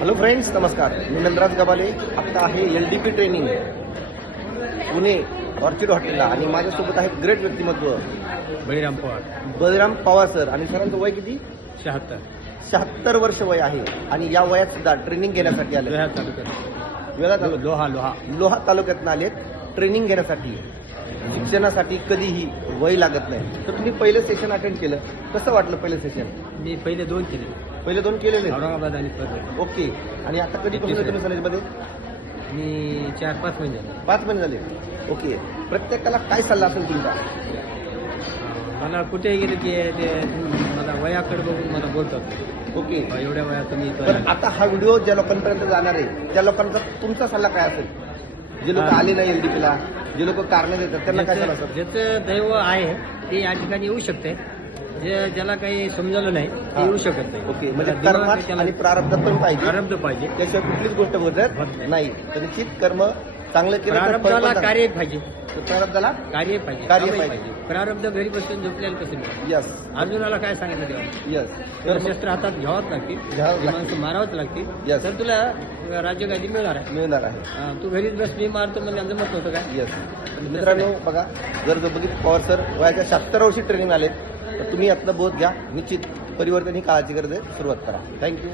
Hello friends, नमस्कार. मी नंदराज गबाले. आता आहे LDP ट्रेनिंग पुणे ऑर्चिड हॉटेलला आणि माझ्यासोबत आहे ग्रेट व्यक्तिमत्व बळीराम पवार सर. आणि सरांचं वय किती? 76 वर्ष वय आहे. आणि या वयात सुद्धा ट्रेनिंग घेण्यासाठी आले. लोहा तालुक्यातून आलेत ट्रेनिंग घेण्यासाठी. शिक्षणासाठी कधीही वय लागत नाही. तर तुम्ही पहिलं सेशन अटेंड केलं, कसं वाटलं पहिलं सेशन? मी पहिले दोन केलेले औरंगाबाद आणि परभणी. ओके. आणि आता कधीपासून आहे तुम्ही कॉलेजमध्ये? मी 4-5 महिने झाले. 5 महिने झाले. ओके. प्रत्येकाला काय सल्ला असेल तुमचा? मला कुठेही गेले की ते मला वयाकडे बघून मला बोलतात. ओके. एवढ्या वयात तुम्ही पण आता हा व्हिडिओ ज्या लोकांपर्यंत जाणार आहे त्या लोकांचा तुमचा सल्ला काय असेल? जे लोक आले नाही LDPला, जे लोक कारण देतात त्यांना काय सल्ला असेल? ज्याचं दैव आहे ते या ठिकाणी येऊ शकते. ज्याला काही समजलं नाही ते येऊ शकत नाही. ओके. म्हणजे कर्मात आणि प्रारब्ध पण पाहिजे. प्रारब्ध पाहिजे, त्याशिवाय कुठलीच गोष्ट घडत नाही. तर निश्चित कर्म चांगलं केलं तर फळ प्रारब्धाला पण कार्य पाहिजे. प्रारब्धाला कार्य कार्य पाहिजे. पाहिजे. प्रारब्ध घरी बसून झोपल्याला कसं मिळेल? यस अर्जुनाला काय सांगितलं तेव्हा? यस. शस्त्र हातात घ्यावंच लागतील, घ्यावंच लागतील. माणसं मारावंच लागतील. Yes. तर तुला राज्यगादी मिळणार आहे. मिळणार आहे. तू घरीच बस मी मारतो म्हणजे आमचं मत होतं काय? यस. मित्रांनो बघा, जर बघितलं पवार सर वयाच्या 76 वर्षी ट्रेनिंग आले तर तुम्ही यातनं बोध घ्या. निश्चित परिवर्तन ही काळाची गरज आहे. सुरुवात करा. थँक्यू.